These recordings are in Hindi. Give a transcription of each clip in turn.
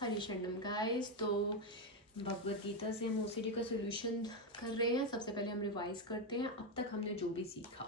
हरे शरणम गाइस। तो भगवत गीता से हम ओसीडी का सोल्यूशन कर रहे हैं। सबसे पहले हम रिवाइज करते हैं अब तक हमने जो भी सीखा।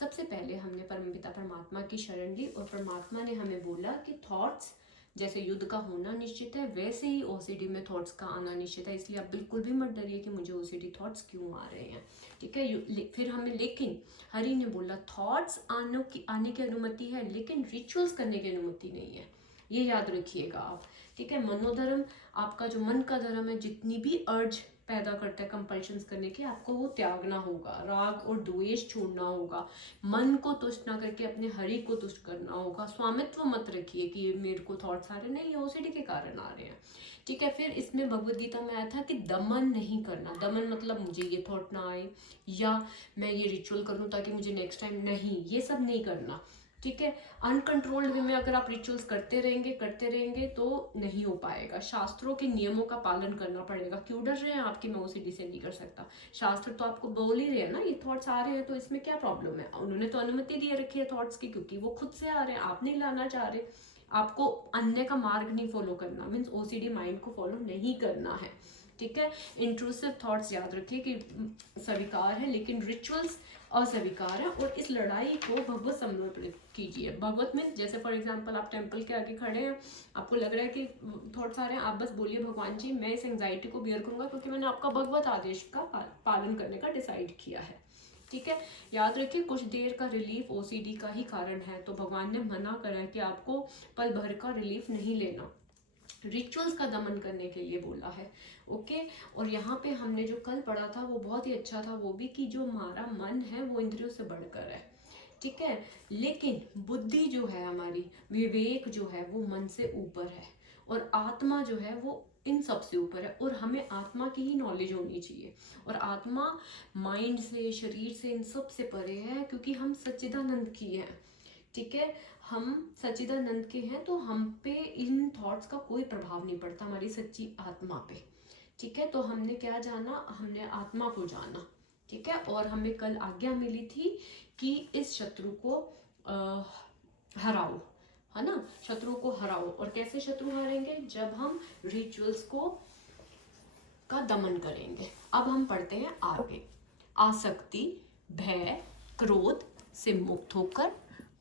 सबसे पहले हमने परमपिता परमात्मा की शरण ली और परमात्मा ने हमें बोला कि थॉट्स जैसे युद्ध का होना निश्चित है, वैसे ही ओसीडी में थॉट्स का आना निश्चित है। इसलिए आप बिल्कुल भी मत डरिए कि मुझे ओसीडी थॉट्स क्यों आ रहे हैं। ठीक है। फिर हमें लेकिन हरि ने बोला थॉट्स आने की अनुमति है, लेकिन रिचुअल्स करने की अनुमति नहीं है। ये याद रखिएगा आप। ठीक है। मनोधर्म, आपका जो मन का धर्म है, जितनी भी अर्ज पैदा करता है कंपल्शंस करने की, आपको वो त्यागना होगा। राग और द्वेष छोड़ना होगा। मन को तुष्ट ना करके अपने हरि को तुष्ट करना होगा। स्वामित्व मत रखिए कि ये मेरे को थॉट्स आ रहे, नहीं, ये ओसीडी के कारण आ रहे हैं। ठीक है। फिर इसमें भगवत गीता में आया था कि दमन नहीं करना। दमन मतलब मुझे ये थॉट ना आए या मैं ये रिचुअल करूं ताकि मुझे नेक्स्ट टाइम, नहीं, ये सब नहीं करना। ठीक है। अनकंट्रोल्ड वे में अगर आप रिचुअल्स करते रहेंगे तो नहीं हो पाएगा। शास्त्रों के नियमों का पालन करना पड़ेगा। क्यों डर रहे हैं आपकी, मैं ओसीडी से नहीं कर सकता? शास्त्र तो आपको बोल ही रहे हैं ना, ये थॉट्स आ रहे हैं तो इसमें क्या प्रॉब्लम है। उन्होंने तो अनुमति दे रखी है थॉट्स की, क्योंकि वो खुद से आ रहे हैं, आप नहीं लाना चाह रहे। आपको अन्य का मार्ग नहीं फॉलो करना, मीन्स ओसीडी माइंड को फॉलो नहीं करना है। ठीक है। इंट्रूसिव थॉट्स याद रखिए कि स्वीकार है, लेकिन रिचुअल्स अस्वीकार है। और इस लड़ाई को भगवत समर्पित कीजिए। भगवत में जैसे फॉर एग्जांपल आप टेंपल के आगे खड़े हैं, आपको लग रहा है कि थॉट्स आ रहे हैं, आप बस बोलिए भगवान जी मैं इस एंग्जाइटी को बियर करूंगा क्योंकि मैंने आपका भगवत आदेश का पालन करने का डिसाइड किया है। ठीक है। याद रखिए कुछ देर का रिलीफ ओसीडी का ही कारण है, तो भगवान ने मना करा है कि आपको पल भर का रिलीफ नहीं लेना। रिचुअल्स का दमन करने के लिए बोला है। ओके। और यहाँ पे हमने जो कल पढ़ा था वो बहुत ही अच्छा था, वो भी कि जो हमारा मन है वो इंद्रियों से बढ़कर है। ठीक है। लेकिन बुद्धि जो है हमारी, विवेक जो है वो मन से ऊपर है, और आत्मा जो है वो इन सब से ऊपर है। और हमें आत्मा की ही नॉलेज होनी चाहिए। और आत्मा माइंड से, शरीर से, इन सब से परे है, क्योंकि हम सच्चिदानंद की हैं। ठीक है। हम सच्चिदानंद के हैं, तो हम पे इन थॉट्स का कोई प्रभाव नहीं पड़ता, हमारी सच्ची आत्मा पे। ठीक है। तो हमने क्या जाना, हमने आत्मा को जाना। ठीक है। और हमें कल आज्ञा मिली थी कि इस शत्रु को हराओ, है ना। शत्रु को हराओ। और कैसे शत्रु हारेंगे, जब हम रिचुअल्स को का दमन करेंगे। अब हम पढ़ते हैं आगे। आसक्ति, भय, क्रोध से मुक्त होकर,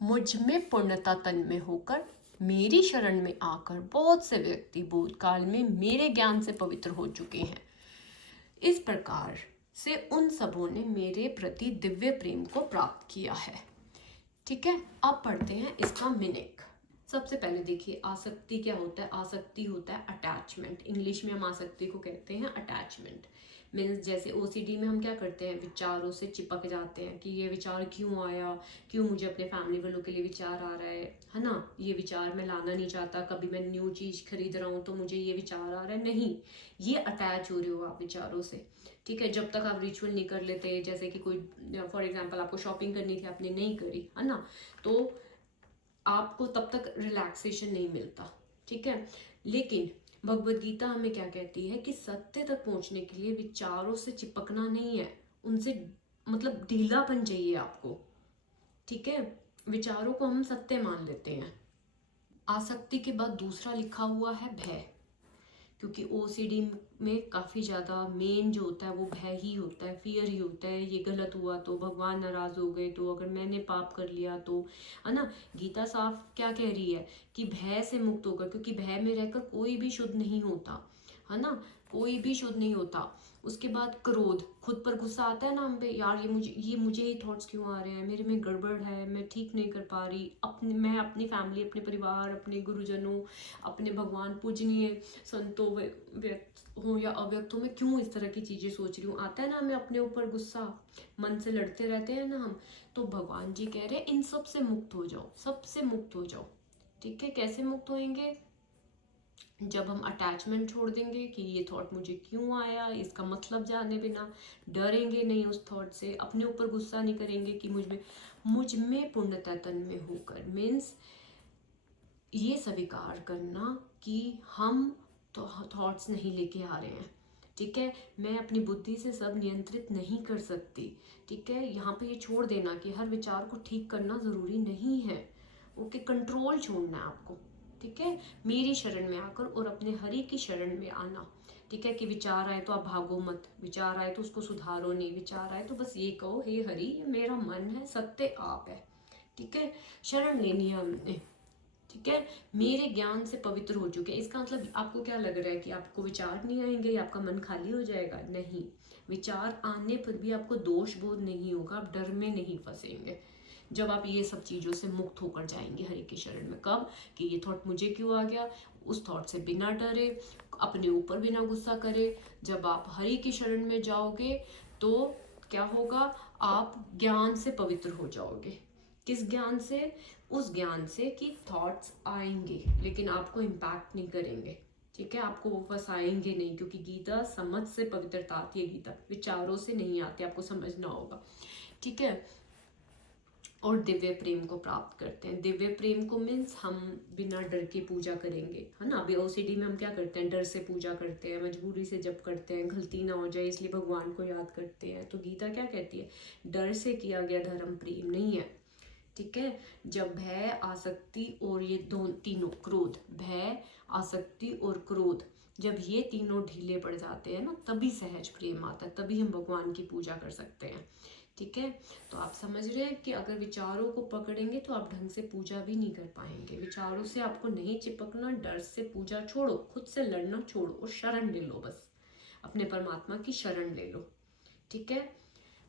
मुझ में पूर्णता तन्मय होकर, मेरी शरण में आकर बहुत से व्यक्ति भूतकाल में मेरे ज्ञान से पवित्र हो चुके हैं। इस प्रकार से उन सबों ने मेरे प्रति दिव्य प्रेम को प्राप्त किया है। ठीक है। अब पढ़ते हैं इसका मीनिंग। सबसे पहले देखिए आसक्ति क्या होता है। आसक्ति होता है अटैचमेंट। इंग्लिश में हम आसक्ति को कहते हैं अटैचमेंट। मीन्स जैसे ओसीडी में हम क्या करते हैं, विचारों से चिपक जाते हैं कि ये विचार क्यों आया, क्यों मुझे अपने फैमिली वालों के लिए विचार आ रहा है ना, ये विचार मैं लाना नहीं चाहता। कभी मैं न्यू चीज़ खरीद रहा हूँ तो मुझे ये विचार आ रहा है, नहीं, ये अटैच हो रहे हो आप विचारों से। ठीक है। जब तक आप रिचुअल नहीं कर लेते, जैसे कि कोई फॉर एग्जाम्पल आपको शॉपिंग करनी थी, आपने नहीं करी, है ना, तो आपको तब तक रिलैक्सेशन नहीं मिलता। ठीक है। लेकिन भगवत गीता हमें क्या कहती है कि सत्य तक पहुंचने के लिए विचारों से चिपकना नहीं है, उनसे मतलब ढीलापन चाहिए आपको। ठीक है। विचारों को हम सत्य मान लेते हैं। आसक्ति के बाद दूसरा लिखा हुआ है भय, क्योंकि ओसीडी में काफ़ी ज़्यादा मेन जो होता है वो भय ही होता है, फियर ही होता है। ये गलत हुआ तो, भगवान नाराज़ हो गए तो, अगर मैंने पाप कर लिया तो, है ना। गीता साफ क्या कह रही है कि भय से मुक्त होकर, क्योंकि भय में रहकर कोई भी शुद्ध नहीं होता, है ना, कोई भी शुद्ध नहीं होता। उसके बाद क्रोध, खुद पर गुस्सा आता है ना हम पे, यार ये मुझे ही थॉट्स क्यों आ रहे हैं, मेरे में गड़बड़ है, मैं ठीक नहीं कर पा रही, मैं अपनी फैमिली, अपने परिवार, अपने गुरुजनों, अपने भगवान पूजनीय संतों, व्यक्त हो या अव्यक्त हो, मैं क्यों इस तरह की चीज़ें सोच रही हूँ। आता है ना हमें अपने ऊपर गुस्सा, मन से लड़ते रहते हैं ना हम। तो भगवान जी कह रहे हैं इन सब से मुक्त हो जाओ, सबसे मुक्त हो जाओ। ठीक है। कैसे मुक्त होएंगे, जब हम अटैचमेंट छोड़ देंगे कि ये थॉट मुझे क्यों आया, इसका मतलब जाने बिना, डरेंगे नहीं उस थॉट से, अपने ऊपर गुस्सा नहीं करेंगे कि मुझ में पूर्णता तन्मय होकर, मीन्स ये स्वीकार करना कि हम तो थॉट्स नहीं लेके आ रहे हैं। ठीक है। मैं अपनी बुद्धि से सब नियंत्रित नहीं कर सकती। ठीक है। यहाँ पे ये छोड़ देना कि हर विचार को ठीक करना ज़रूरी नहीं है। ओके। कंट्रोल छोड़ना है आपको। ठीक है, मेरी शरण में आकर और अपने हरि की शरण में आना। ठीक है, कि विचार आए तो आप भागो मत, विचार आए तो उसको सुधारो नहीं, विचार आए तो बस ये कहो, हे हरि ये मेरा मन है, सत्य आप है। ठीक है, शरण लेनी है हमने। ठीक है, मेरे ज्ञान से पवित्र हो चुके हैं। इसका मतलब आपको क्या लग रहा है कि आपको विचार नहीं आएंगे या आपका मन खाली हो जाएगा? नहीं, विचार आने पर भी आपको दोष बोध नहीं होगा, आप डर में नहीं फंसेंगे जब आप ये सब चीज़ों से मुक्त होकर जाएंगे हरि की शरण में। कब? कि ये थॉट मुझे क्यों आ गया, उस थॉट से बिना डरे, अपने ऊपर बिना गुस्सा करे। जब आप हरि की शरण में जाओगे तो क्या होगा, आप ज्ञान से पवित्र हो जाओगे। किस ज्ञान से? उस ज्ञान से कि थॉट्स आएंगे लेकिन आपको इम्पैक्ट नहीं करेंगे। ठीक है, आपको वो फंसाएंगे नहीं, क्योंकि गीता समझ से पवित्रता आती है, गीता विचारों से नहीं आती, आपको समझना होगा। ठीक है, और दिव्य प्रेम को प्राप्त करते हैं। दिव्य प्रेम को मीन्स हम बिना डर के पूजा करेंगे, है ना। अभी ओसीडी में हम क्या करते हैं, डर से पूजा करते हैं, मजबूरी से जब करते हैं, गलती ना हो जाए इसलिए भगवान को याद करते हैं। तो गीता क्या कहती है, डर से किया गया धर्म प्रेम नहीं है। ठीक है, जब भय, आसक्ति और ये दो तीनों, क्रोध, भय, आसक्ति और क्रोध, जब ये तीनों ढीले पड़ जाते हैं ना, तभी सहज प्रेम आता है, तभी हम भगवान की पूजा कर सकते हैं। ठीक है, तो आप समझ रहे हैं कि अगर विचारों को पकड़ेंगे तो आप ढंग से पूजा भी नहीं कर पाएंगे। विचारों से आपको नहीं चिपकना, डर से पूजा छोड़ो, खुद से लड़ना छोड़ो और शरण ले लो, बस अपने परमात्मा की शरण ले लो। ठीक है,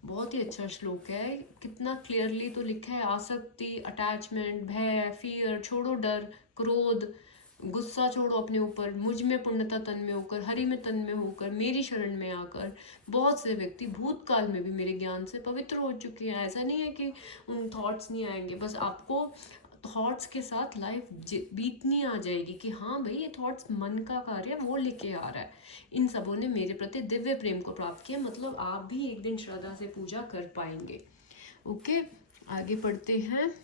बहुत ही अच्छा श्लोक है, कितना क्लियरली तो लिखा है। आसक्ति, अटैचमेंट, भय, फियर छोड़ो, डर, क्रोध, गुस्सा छोड़ो अपने ऊपर, मुझ में पूर्णता तन में होकर, हरि में तन में होकर, मेरी शरण में आकर। बहुत से व्यक्ति भूतकाल में भी मेरे ज्ञान से पवित्र हो चुके हैं। ऐसा नहीं है कि उन थॉट्स नहीं आएंगे, बस आपको थॉट्स के साथ लाइफ बीतनी आ जाएगी कि हाँ भाई ये थॉट्स मन का कार्य वो लेके आ रहा है। इन सबों ने मेरे प्रति दिव्य प्रेम को प्राप्त किया, मतलब आप भी एक दिन श्रद्धा से पूजा कर पाएंगे। ओके, आगे पढ़ते हैं।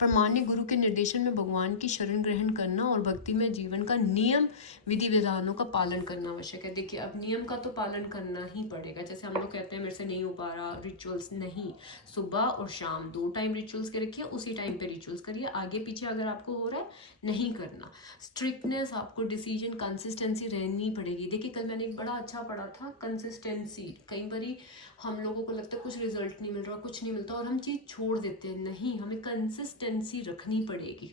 प्रामाणिक गुरु के निर्देशन में भगवान की शरण ग्रहण करना और भक्ति में जीवन का नियम विधि विधानों का पालन करना आवश्यक है। देखिए, अब नियम का तो पालन करना ही पड़ेगा। जैसे हम लोग कहते हैं मेरे से नहीं हो पा रहा, रिचुअल्स नहीं, सुबह और शाम 2 टाइम रिचुअल्स के रखिए, उसी टाइम पे रिचुअल्स करिए। आगे पीछे अगर आपको हो रहा है नहीं करना। स्ट्रिक्टनेस, आपको डिसीजन, कंसिस्टेंसी रहनी पड़ेगी। देखिए, कल मैंने एक बड़ा अच्छा पढ़ा था, कंसिस्टेंसी। कई बारी हम लोगों को लगता है कुछ रिजल्ट नहीं मिल रहा, कुछ नहीं मिलता और हम चीज़ छोड़ देते हैं। नहीं, हमें कंसिस्टेंसी रखनी पड़ेगी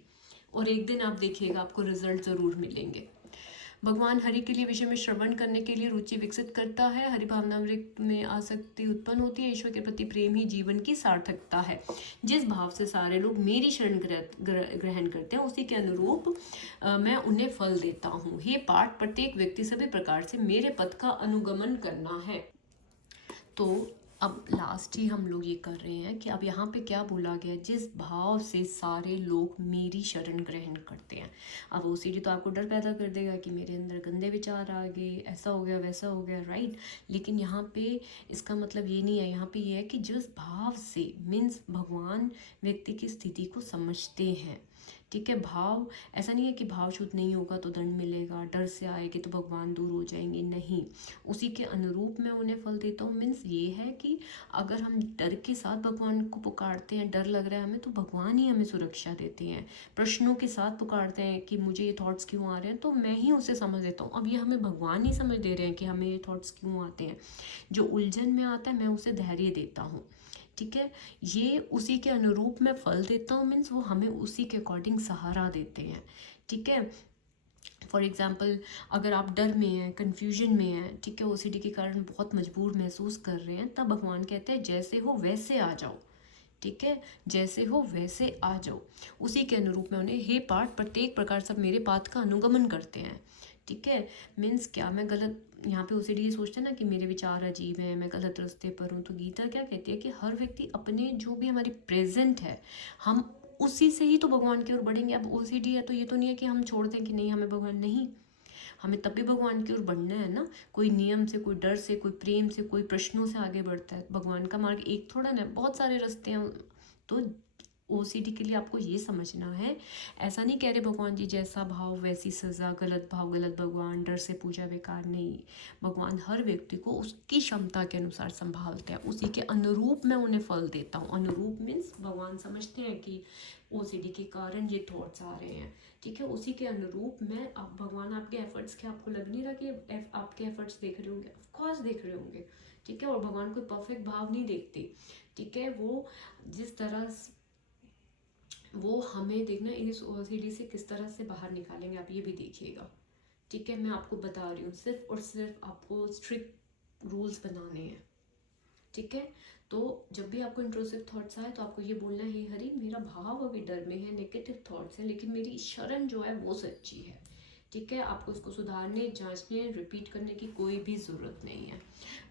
और एक दिन आप देखिएगा आपको रिजल्ट ज़रूर मिलेंगे। भगवान हरि के लिए विषय में श्रवण करने के लिए रुचि विकसित करता है। हरि भावनामृत में आसक्ति उत्पन्न होती है। ईश्वर के प्रति प्रेम ही जीवन की सार्थकता है। जिस भाव से सारे लोग मेरी शरण ग्रहण करते हैं उसी के अनुरूप मैं उन्हें फल देता हूँ। ये पाठ प्रत्येक व्यक्ति सभी प्रकार से मेरे पथ का अनुगमन करना है। तो अब लास्ट ही हम लोग ये कर रहे हैं कि अब यहाँ पे क्या बोला गया, जिस भाव से सारे लोग मेरी शरण ग्रहण करते हैं। अब ओसीडी तो आपको डर पैदा कर देगा कि मेरे अंदर गंदे विचार आ गए, ऐसा हो गया, वैसा हो गया, राइट। लेकिन यहाँ पे इसका मतलब ये नहीं है, यहाँ पे ये है कि जिस भाव से मीन्स भगवान व्यक्ति की स्थिति को समझते हैं। ठीक है, भाव ऐसा नहीं है कि भाव शुद्ध नहीं होगा तो दंड मिलेगा, डर से आएगी तो भगवान दूर हो जाएंगे, नहीं, उसी के अनुरूप मैं उन्हें फल देता हूँ। मीन्स ये है कि अगर हम डर के साथ भगवान को पुकारते हैं, डर लग रहा है हमें, तो भगवान ही हमें सुरक्षा देते हैं। प्रश्नों के साथ पुकारते हैं कि मुझे ये थॉट्स क्यों आ रहे हैं, तो मैं ही उसे समझ देता हूँ। अब ये हमें भगवान ही समझ दे रहे हैं कि हमें ये थॉट्स क्यों आते हैं। जो उलझन में आता है मैं उसे धैर्य देता हूँ। ठीक है, ये उसी के अनुरूप मैं फल देता हूँ। मीन्स वो हमें उसी के अकॉर्डिंग सहारा देते हैं। ठीक है, फॉर एग्जाम्पल अगर आप डर में हैं, कन्फ्यूजन में हैं, ठीक है, ओसीडी के कारण बहुत मजबूर महसूस कर रहे हैं, तब भगवान कहते हैं जैसे हो वैसे आ जाओ। ठीक है, जैसे हो वैसे आ जाओ, उसी के अनुरूप में उन्हें हे पाठ प्रत्येक प्रकार सब मेरे पाथ का अनुगमन करते हैं। ठीक है, मीन्स क्या मैं गलत, यहाँ पे ओसीडी ये सोचते हैं ना कि मेरे विचार अजीब हैं, मैं गलत रास्ते पर हूँ। तो गीता क्या कहती है कि हर व्यक्ति अपने जो भी हमारी प्रेजेंट है, हम उसी से ही तो भगवान की ओर बढ़ेंगे। अब ओसीडी है तो ये तो नहीं है कि हम छोड़ दें कि नहीं हमें भगवान, नहीं, हमें तब भी भगवान की ओर बढ़ना है ना। कोई नियम से, कोई डर से, कोई प्रेम से, कोई प्रश्नों से आगे बढ़ता है। भगवान का मार्ग एक थोड़ा ना, बहुत सारे रास्ते हैं। तो ओसीडी के लिए आपको ये समझना है, ऐसा नहीं कह रहे भगवान जी जैसा भाव वैसी सज़ा, गलत भाव गलत भगवान, डर से पूजा बेकार, नहीं। भगवान हर व्यक्ति को उसकी क्षमता के अनुसार संभालते हैं, उसी के अनुरूप मैं उन्हें फल देता हूँ। अनुरूप मीन्स भगवान समझते हैं कि ओसीडी के कारण ये थॉट्स आ रहे हैं, ठीक है, उसी के अनुरूप मैं, अब भगवान आपके एफर्ट्स के, आपको लग नहीं रहा कि आपके एफर्ट्स देख रहे होंगे, ऑफकोर्स देख रहे होंगे, ठीक है। और भगवान कोई परफेक्ट भाव नहीं देखते, ठीक है। वो जिस तरह वो हमें देखना इस ओसीडी से किस तरह से बाहर निकालेंगे, आप ये भी देखिएगा, ठीक है। मैं आपको बता रही हूँ, सिर्फ और सिर्फ आपको स्ट्रिक्ट रूल्स बनाने हैं, ठीक है। तो जब भी आपको इंट्रोसिव थॉट्स आए तो आपको ये बोलना है, हे हरि मेरा भाव अभी डर में है, नेगेटिव थॉट्स हैं, लेकिन मेरी शरण जो है वो सच्ची है, ठीक है। आपको इसको सुधारने, जांचने, रिपीट करने की कोई भी ज़रूरत नहीं है,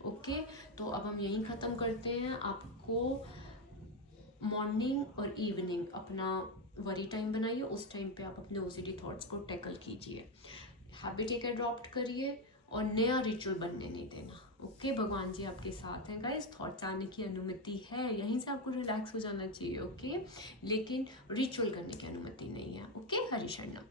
ओके। तो अब हम यहीं ख़त्म करते हैं। आपको मॉर्निंग और इवनिंग अपना वरी टाइम बनाइए, उस टाइम पे आप अपने ओसीडी थॉट्स को टैकल कीजिए, हैबिट एक अडॉप्ट करिए और नया रिचुअल बनने नहीं देना, ओके। भगवान जी आपके साथ हैं गाइस, थॉट्स आने की अनुमति है, यहीं से आपको रिलैक्स हो जाना चाहिए, ओके, लेकिन रिचुअल करने की अनुमति नहीं है, ओके। हरि शरणम।